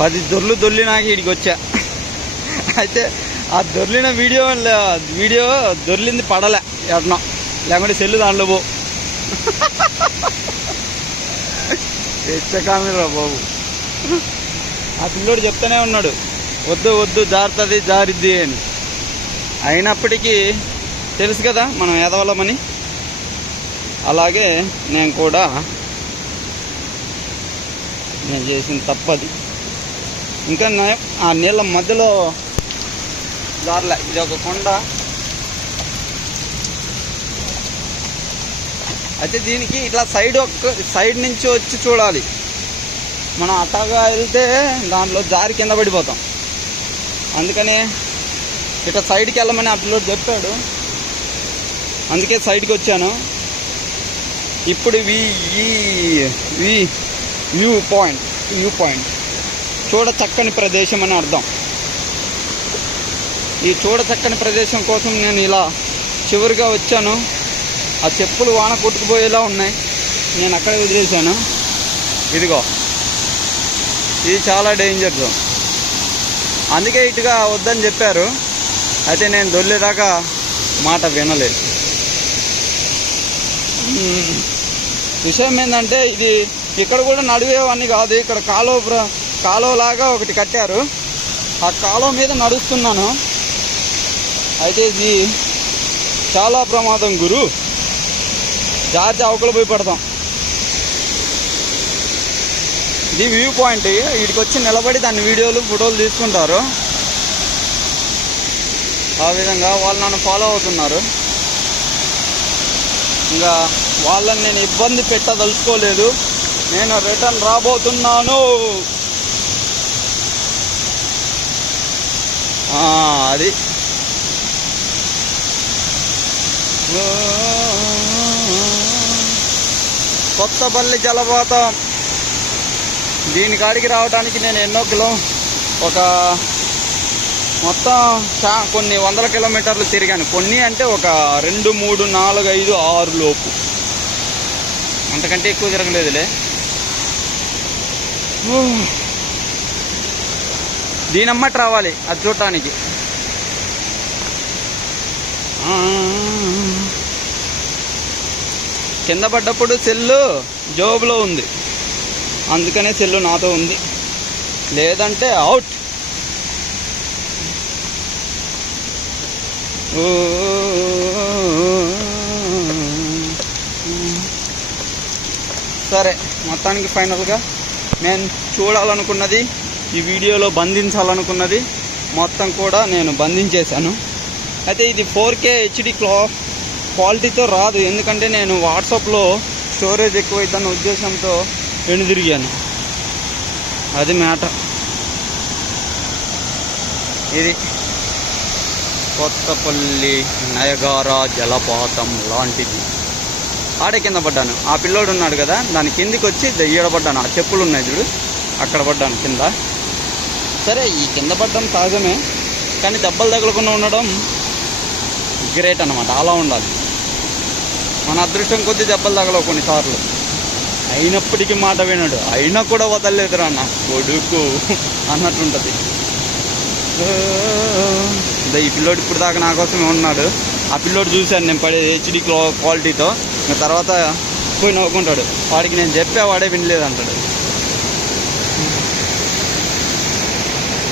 పది దొర్లు దొర్లినాక ఇడికి వచ్చా. అయితే ఆ దొర్లిన వీడియో వీడియో దొర్లింది పడలే ఎట్నో లేకుంటే సెల్లు దాంట్లో పో. తెచ్చకామిరా బాబు. ఆ పిల్లోడు చెప్తానే ఉన్నాడు వద్దు వద్దు జారుతుంది జారిద్ది అని. అయినప్పటికీ తెలుసు కదా మనం ఎదవలమని అలాగే నేను కూడా నేను చేసిన తప్పది. ఇంకా ఆ నీళ్ళ మధ్యలో దారిలే ఇది ఒక కొండ. అయితే దీనికి ఇట్లా సైడ్ ఒక సైడ్ నుంచి వచ్చి చూడాలి. మనం అట్టగా వెళ్తే దాంట్లో జారి కింద పడిపోతాం. అందుకని ఇట్లా సైడ్కి వెళ్ళమని ఆ చెప్పాడు. అందుకే సైడ్కి వచ్చాను. ఇప్పుడు వి ఈ వి వ్యూ పాయింట్ వ్యూ పాయింట్. చూడ చక్కని ప్రదేశం అని అర్థం. ఈ చూడ చక్కని ప్రదేశం కోసం నేను ఇలా చివరిగా వచ్చాను. ఆ చెప్పులు వాన కొట్టుకుపోయేలా ఉన్నాయి. నేను అక్కడే వదిలేశాను. ఇదిగో. ఇది చాలా డేంజర్ జోన్ అందుకే ఇటుగా వద్దని చెప్పారు. అయితే నేను దొల్లేదాకా మాట వినలేదు. విషయం ఏంటంటే ఇది ఇక్కడ కూడా నడివేవన్నీ కాదు. ఇక్కడ కాలువ కాలువలాగా కాలువ లాగా ఒకటి కట్టారు. ఆ కాలువ మీద నడుస్తున్నాను. అయితే ఇది చాలా ప్రమాదం గురు. జార్జి అవకలు పోయి పడతాం. ఇది వ్యూ పాయింట్. వీటికి వచ్చి నిలబడి దాన్ని వీడియోలు ఫోటోలు తీసుకుంటారు. ఆ విధంగా వాళ్ళు నన్ను ఫాలో అవుతున్నారు. ఇంకా వాళ్ళని నేను ఇబ్బంది పెట్టదలుచుకోలేదు. నేను రిటర్న్ రాబోతున్నాను. అది. కొత్తపల్లి జలపాతం. దీని కాడికి రావడానికి నేను ఎన్నో కిలో ఒక మొత్తం చా కొన్ని వందల కిలోమీటర్లు తిరిగాను. కొన్ని అంటే ఒక రెండు మూడు నాలుగు ఐదు ఆరు లోపు. అంతకంటే ఎక్కువ తిరగలేదులే. దీనమ్మటి రావాలి అది చూడటానికి. కింద పడ్డప్పుడు సెల్లు జోబులో ఉంది. అందుకనే సెల్లు నాతో ఉంది. లేదంటే అవుట్. ఓ. సరే మొత్తానికి ఫైనల్గా నేను చూడాలనుకున్నది ఈ వీడియోలో బంధించాలనుకున్నది మొత్తం కూడా నేను బంధించేశాను. అయితే ఇది ఫోర్ కే హెచ్డి క్లా క్వాలిటీతో రాదు. ఎందుకంటే నేను వాట్సాప్లో స్టోరేజ్ ఎక్కువైద్దన్న ఉద్దేశంతో వెనుదిరిగాను అది మ్యాటర్. ఇది కొత్తపల్లి నయగారా జలపాతం లాంటిది. ఆడే కింద పడ్డాను. ఆ పిల్లోడు ఉన్నాడు కదా దాని కిందికి వచ్చి ఈడ పడ్డాను. ఆ చెప్పులు ఉన్నాయి చూడు అక్కడ పడ్డాను కింద. సరే ఈ కింద పడ్డం సహజమే కానీ దెబ్బలు తగలకుండా ఉండడం గ్రేట్ అన్నమాట అలా ఉండాలి. మన అదృష్టం కొద్దీ దెబ్బలు తగలవు కొన్నిసార్లు. అయినప్పటికీ మాట వినడు. అయినా కూడా వదలలేదురా అన్న కొడుకు అన్నట్టుంటుంది. ఈ పిల్లోడు ఇప్పుడు దాకా నా కోసమే ఉన్నాడు. ఆ పిల్లోడు చూశాను నేను పడే హెచ్డి క్వాలిటీతో ఇంకా తర్వాత పోయి నవ్వుకుంటాడు. వాడికి నేను చెప్పా వాడే వినలేదు అంటాడు